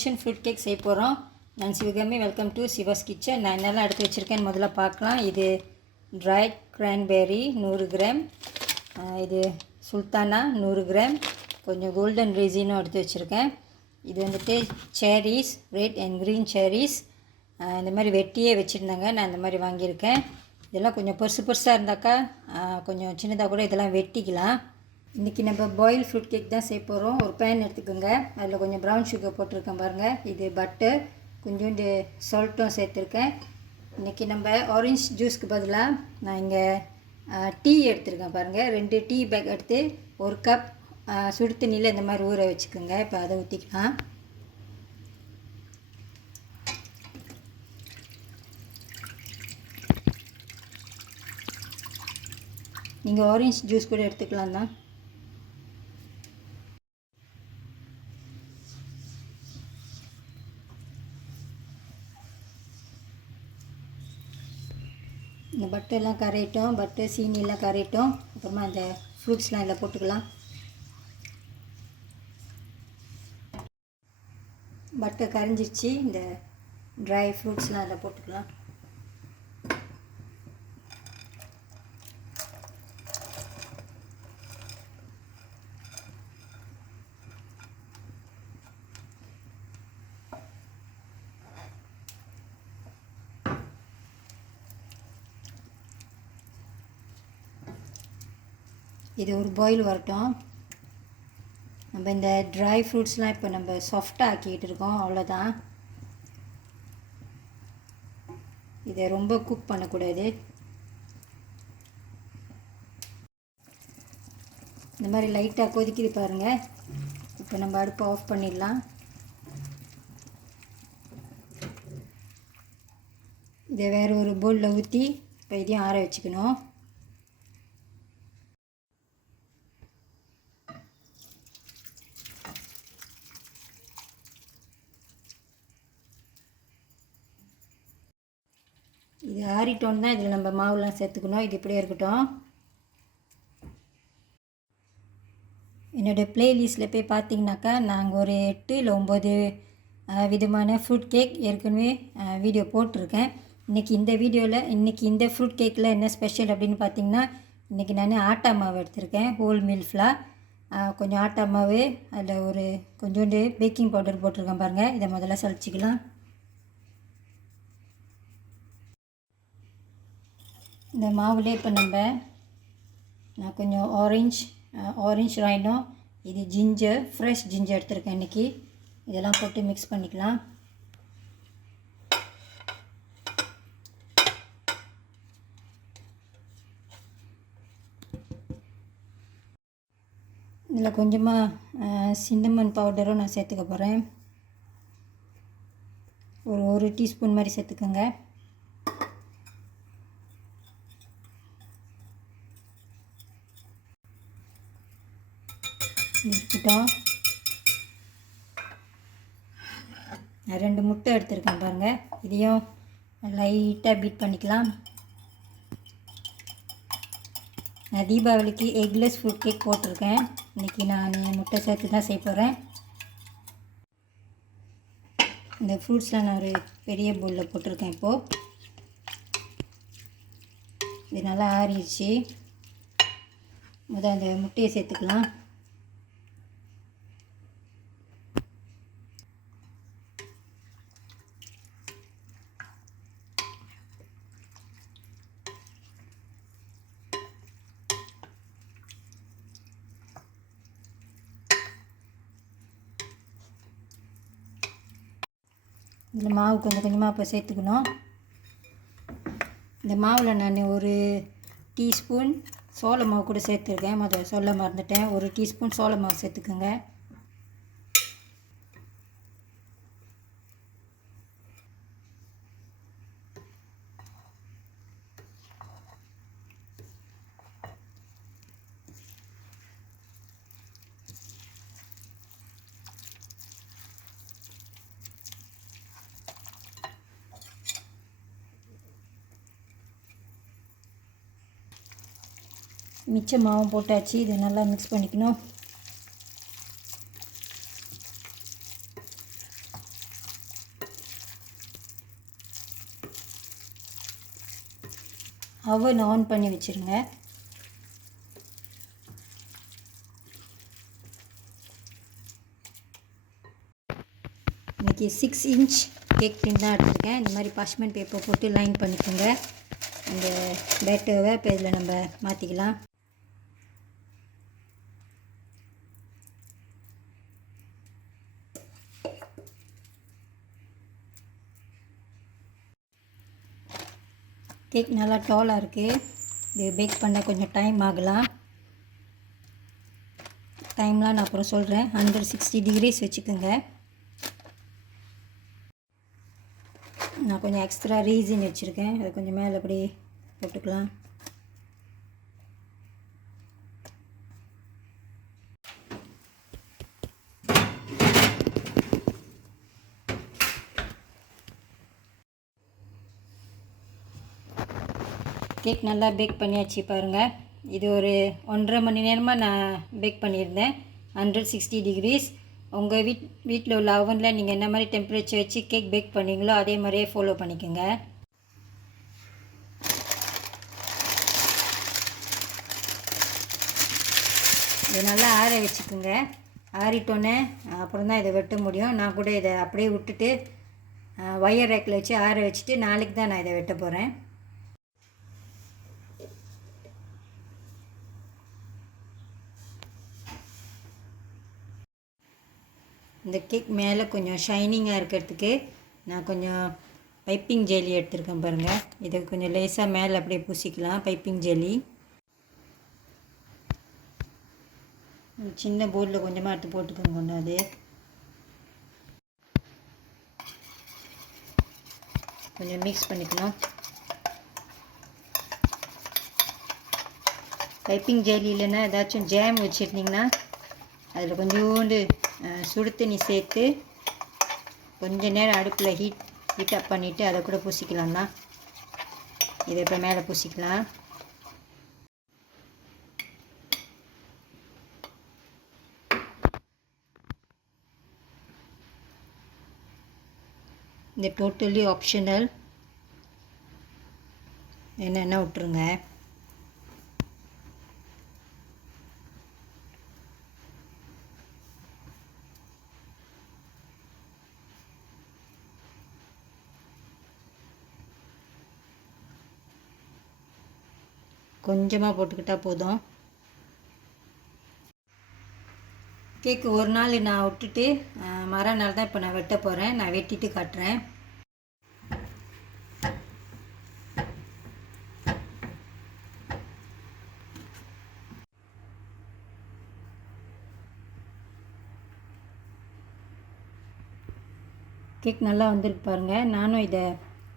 Ocean fruit cake செய்ய போகிறோம். நான் Sivakami. Welcome to Siva's kitchen. நான் என்னெல்லாம் எடுத்து வச்சுருக்கேன்னு முதல்ல பார்க்கலாம். இது ட்ரை கிரான்பெர்ரி 100 கிராம், இது சுல்தானா 100 கிராம், கொஞ்சம் கோல்டன் ரெசினும் எடுத்து வச்சுருக்கேன். இது வந்துட்டு saris, red and green saris, இந்த மாதிரி வெட்டியே வச்சுருந்தாங்க. நான் இந்த மாதிரி வாங்கியிருக்கேன். இதெல்லாம் கொஞ்சம் பெருசாக இருந்தாக்கா கொஞ்சம் சின்னதாக கூட இதெல்லாம் வெட்டிக்கலாம். இன்றைக்கி நம்ம பாயில் ஃப்ரூட் கேக் தான் செய்ய போகிறோம். ஒரு பேன் எடுத்துக்கோங்க. அதில் கொஞ்சம் ப்ரௌன் சுகர் போட்டிருக்கேன் பாருங்கள். இது பட்டர், கொஞ்சோண்டு சால்ட்டும் சேர்த்துருக்கேன். இன்றைக்கி நம்ம ஆரஞ்ச் ஜூஸ்க்கு பதிலாக நான் இங்கே டீ எடுத்துருக்கேன் பாருங்கள். 2 டீ பேக் எடுத்து 1 கப் சுடு தண்ணியில் இந்த மாதிரி ஊற வச்சுக்கோங்க. இப்போ அதை ஊற்றிக்கலாம். நீங்கள் ஆரஞ்ச் ஜூஸ் கூட எடுத்துக்கலாம் தான். இந்த பட்டெல்லாம் கரையிட்டோம், பட்டர் சீனியெல்லாம் கரையிட்டோம். அப்புறமா அந்த ஃப்ரூட்ஸ்லாம் இதில் போட்டுக்கலாம். பட்டர் கரைஞ்சிருச்சு. இந்த ட்ரை ஃப்ரூட்ஸ்லாம் அதில் போட்டுக்கலாம். இது ஒரு பாயில் வரட்டும். நம்ம இந்த ட்ரை ஃப்ரூட்ஸ்லாம் இப்போ நம்ம சாஃப்டாக ஆக்கிட்டு இருக்கோம், அவ்வளோதான். இதை ரொம்ப குக் பண்ணக்கூடாது. இந்த மாதிரி லைட்டாக கொதிக்குது பாருங்கள். இப்போ நம்ம அடுப்பை ஆஃப் பண்ணிடலாம். இதை வேறு ஒரு பவுலில் ஊற்றி இப்போ இதையும் ஆற வச்சுக்கணும். இது ஆறிட்டோன்னு தான் இதில் நம்ம மாவுலாம் சேர்த்துக்கணும். இது இப்படியே இருக்கட்டும். என்னோடய ப்ளேலிஸ்ட்டில் போய் பார்த்தீங்கன்னாக்கா நாங்கள் ஒரு 8 இல்லை 9 விதமான ஃப்ரூட் கேக் ஏற்கனவே வீடியோ போட்டிருக்கேன். இன்றைக்கி இந்த ஃப்ரூட் கேக்கில் என்ன ஸ்பெஷல் அப்படின்னு பார்த்தீங்கன்னா, இன்றைக்கி நான் ஆட்டா மாவு எடுத்திருக்கேன். ஹோல் மில் ஃப்ளார், கொஞ்சம் ஆட்டா மாவு, அதில் ஒரு கொஞ்சோண்டு பேக்கிங் பவுடர் போட்டிருக்கேன் பாருங்கள். இதை முதல்ல சளிச்சிக்கலாம். இந்த மாவுலே இப்போ நான் கொஞ்சம் ஆரஞ்ச் ரைனோ, இது ஜிஞ்சர், ஃப்ரெஷ் ஜிஞ்சர் எடுத்துருக்கேன் இன்றைக்கி. இதெல்லாம் போட்டு மிக்ஸ் பண்ணிக்கலாம். இதில் கொஞ்சமாக சின்னமன் பவுடரும் நான் சேர்த்துக்க போகிறேன். ஒரு டீஸ்பூன் மாதிரி சேர்த்துக்கோங்க. இருக்கட்டும். 2 முட்டை எடுத்துருக்கேன் பாருங்கள். இதையும் லைட்டாக பீட் பண்ணிக்கலாம். நான் தீபாவளிக்கு எக்லெஸ் ஃப்ரூட் கேக் போட்டிருக்கேன். இன்றைக்கி நான் முட்டை சேர்த்து தான் செய்ய போகிறேன். இந்த ஃப்ரூட்ஸ்லாம் நான் ஒரு பெரிய பவுலில் போட்டிருக்கேன். இப்போது இது நல்லா ஆறிடுச்சு. முதல் அந்த முட்டையை சேர்த்துக்கலாம். இதில் மாவு கொஞ்சம் கொஞ்சமாக இப்போ சேர்த்துக்கணும். இந்த மாவில் நான் ஒரு டீஸ்பூன் சோள மாவு கூட சேர்த்துருக்கேன். முதல்ல சொல்ல மறந்துட்டேன். 1 டீஸ்பூன் சோள மாவு சேர்த்துக்குங்க. மிச்ச மாவும் போட்டாச்சு. இதை நல்லா மிக்ஸ் பண்ணிக்கணும். அவன் ஆன் பண்ணி வச்சுருங்க. இன்றைக்கி 6 இன்ச் கேக் டின் தான் எடுத்துருக்கேன். இந்த மாதிரி பார்ச்மெண்ட் பேப்பர் போட்டு லைன் பண்ணிக்கோங்க. அந்த பேட்டரை இப்போ இதில் நம்ம மாற்றிக்கலாம். கேக் நல்லா டாலாக இருக்குது. இது பேக் பண்ண கொஞ்சம் டைம் ஆகலாம். டைம்லாம் நான் அப்புறம் சொல்கிறேன். 160 டிகிரிஸ் வச்சுக்கோங்க. நான் கொஞ்சம் எக்ஸ்ட்ரா ரீசின் வச்சுருக்கேன். அதை கொஞ்சம் மேலே அப்படி போட்டுக்கலாம். கேக் நல்லா பேக் பண்ணியாச்சு பாருங்கள். இது ஒரு 1.5 மணி நேரமாக நான் பேக் பண்ணியிருந்தேன். 160 டிகிரிஸ். உங்கள் வீட்டில் உள்ள அவனில் நீங்கள் என்ன மாதிரி டெம்பரேச்சர் வச்சு கேக் பேக் பண்ணீங்களோ அதே மாதிரியே ஃபாலோ பண்ணிக்கோங்க. இதை நல்லா ஆற வச்சுக்கோங்க. ஆறிட்டோன்னே அப்புறம் தான் இதை வெட்ட முடியும். நான் கூட இதை அப்படியே விட்டுட்டு ஒயர் ரேக்கில் வச்சு ஆற வச்சுட்டு நாளைக்கு தான் நான் இதை வெட்ட போகிறேன். இந்த கேக் மேலே கொஞ்சம் ஷைனிங்காக இருக்கிறதுக்கு நான் கொஞ்சம் பைப்பிங் ஜெல்லி எடுத்துருக்கேன் பாருங்கள். இதை கொஞ்சம் லேசாக மேலே அப்படியே பூசிக்கலாம். பைப்பிங் ஜெல்லி சின்ன போர்டில் கொஞ்சமாக எடுத்து போட்டுக்கோங்க. கொண்டாது கொஞ்சம் மிக்ஸ் பண்ணிக்கலாம். பைப்பிங் ஜெல்லி இல்லைன்னா ஏதாச்சும் ஜாம் வச்சுருந்தீங்கன்னா அதில் கொஞ்சோண்டு சுடு தண்ணி சேர்த்து கொஞ்ச நேரம் அடுப்பில் ஹீட் அப் பண்ணிவிட்டு அதை கூட பூசிக்கலாம் தான். இதை இப்போ மேலே பூசிக்கலாம். இந்த டோட்டலி ஆப்ஷனல், என்னென்ன விட்டுருங்க. கொஞ்சமாக போட்டுக்கிட்டால் போதும். கேக்கு ஒரு நாள் நான் விட்டுட்டு மறுநாள் தான் இப்போ நான் வெட்ட போகிறேன். நான் வெட்டிட்டு காட்டுறேன். கேக் நல்லா வந்திருக்கு பாருங்கள். நானும் இதை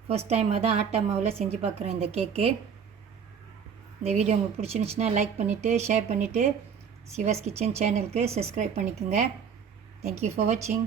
ஃபர்ஸ்ட் டைமாக தான் ஆட்டா மாவில் செஞ்சு பார்க்குறேன் இந்த கேக்கு. இந்த வீடியோ உங்களுக்கு பிடிச்சிருந்துச்சுன்னா லைக் பண்ணிவிட்டு ஷேர் பண்ணிவிட்டு சிவாஸ் கிச்சன் சேனலுக்கு சப்ஸ்கிரைப் பண்ணிக்கோங்க. தேங்க்யூ ஃபார் வாட்சிங்.